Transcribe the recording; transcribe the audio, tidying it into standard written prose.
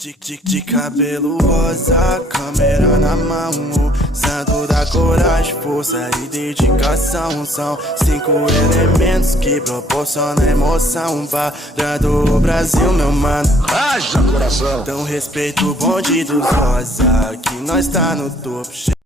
De cabelo rosa, câmera na mão, santo da coragem, força e dedicação. São 5 elementos que proporcionam emoção parando o Brasil, meu mano. Haja coração! Então respeita o bonde dos rosa, que nós tá no topo.